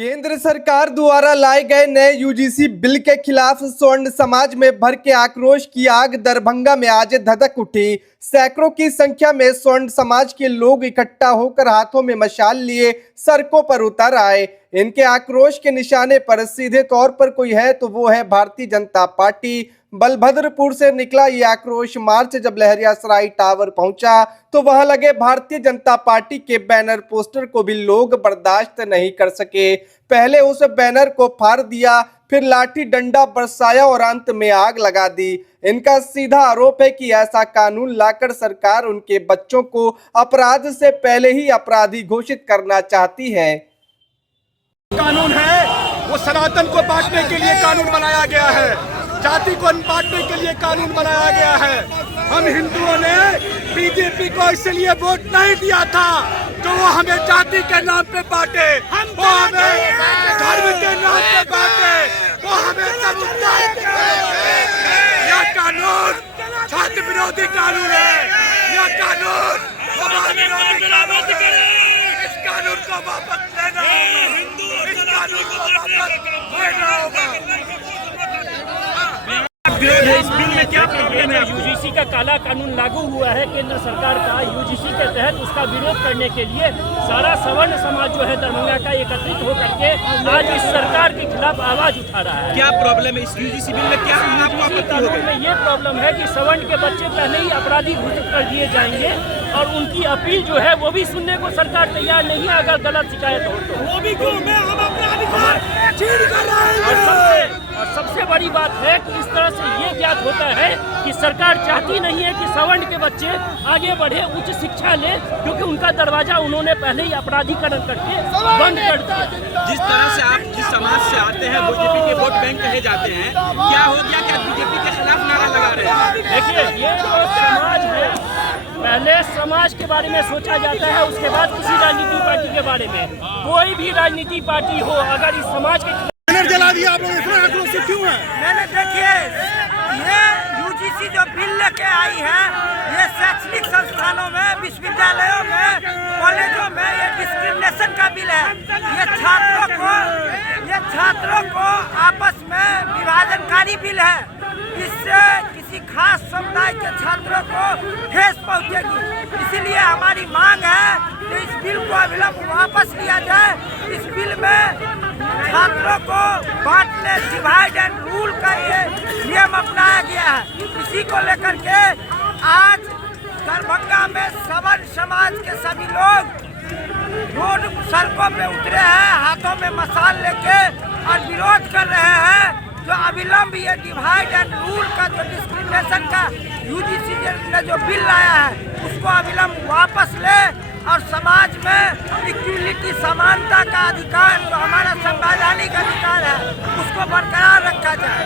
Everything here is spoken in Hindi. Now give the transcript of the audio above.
केंद्र सरकार द्वारा लाए गए नए यूजीसी बिल के खिलाफ स्वर्ण समाज में भर के आक्रोश की आग दरभंगा में आज धधक उठी। सैकड़ों की संख्या में स्वर्ण समाज के लोग इकट्ठा होकर हाथों में मशाल लिए सड़कों पर उतर आए। इनके आक्रोश के निशाने पर सीधे तौर पर कोई है तो वो है भारतीय जनता पार्टी। बलभद्रपुर से निकला ये आक्रोश मार्च जब लहरियासराय टावर पहुंचा तो वहां लगे भारतीय जनता पार्टी के बैनर पोस्टर को भी लोग बर्दाश्त नहीं कर सके। पहले उस बैनर को फाड़ दिया, फिर लाठी डंडा बरसाया और अंत में आग लगा दी। इनका सीधा आरोप है कि ऐसा कानून लाकर सरकार उनके बच्चों को अपराध से पहले ही अपराधी घोषित करना चाहती है। कानून है वो सनातन को बांटने के लिए कानून बनाया गया है, जाति को बांटने के लिए कानून बनाया गया है। हम हिंदुओं ने बीजेपी को इसलिए वोट नहीं दिया था तो वो हमें जाति के नाम पे बांटे, वो हमें धर्म के नाम पे बांटे, वो हमें समुदाय के। यह कानून छात्र विरोधी कानून है, यह कानून समाज विरोधी कानून है। इस कानून को वापस लेना होगा, इस कानून को वापस लेना होगा। इस बिल में क्या प्रॉब्लम है? यूजीसी का काला कानून लागू हुआ है केंद्र सरकार का, यूजीसी के तहत उसका विरोध करने के लिए सारा सवर्ण समाज जो है दरभंगा का एकत्रित होकर के आज इस सरकार के खिलाफ आवाज उठा रहा है। क्या प्रॉब्लम है इस यूजीसी बिल में? क्या आपको आपत्ति हो कानून में ये प्रॉब्लम है कि सवर्ण के बच्चे पहले ही अपराधी घोषित कर दिए जाएंगे और उनकी अपील जो है वो भी सुनने को सरकार तैयार नहीं है अगर गलत शिकायत हो तो। वो भी और सबसे बड़ी बात है कि इस तरह से ये ज्ञात होता है कि सरकार चाहती नहीं है कि सवर्ण के बच्चे आगे बढ़े, उच्च शिक्षा ले, क्योंकि उनका दरवाजा उन्होंने पहले ही अपराधीकरण करके बंद कर दिया। जिस तरह से आप जिस समाज से आते हैं बीजेपी के वोट बैंक कहे जाते हैं, क्या हो गया? क्या बीजेपी के खिलाफ नारा लगा रहे हैं? देखिए, ये जो समाज है, पहले समाज के बारे में सोचा जाता है, उसके बाद किसी राजनीतिक पार्टी के बारे में। कोई भी राजनीतिक पार्टी हो, अगर इस समाज के जला दिया आप लोग, इतना आक्रोशित क्यों है? मैंने देखिए ये यूजीसी जो बिल लेके आई है, ये शैक्षणिक संस्थानों में, विश्वविद्यालयों में, कॉलेजों में ये डिस्क्रिमिनेशन का बिल है। ये छात्रों को आपस में विभाजनकारी बिल है। इससे किसी खास समुदाय के छात्रों को ठेस पहुंचेगी। इसीलिए हमारी मांग है कि इस बिल को अविलंब वापस लिया जाए। इस बिल में छात्रों को बांटने, डिवाइड एंड रूल का ये नियम अपनाया गया है। इसी को लेकर के आज दरभंगा में सवर्ण समाज के सभी लोग रोड सड़कों पे उतरे हैं, हाथों में मशाल लेके और विरोध कर रहे हैं। जो अविलंब ये डिवाइड एंड रूल का जो डिस्क्रिमिनेशन का यूजीसी ने जो बिल लाया है उसको अविलंब वापस ले और समाज में इक्वलिटी, समानता का अधिकार जो हमारा संवैधानिक अधिकार है उसको बरकरार रखा जाए।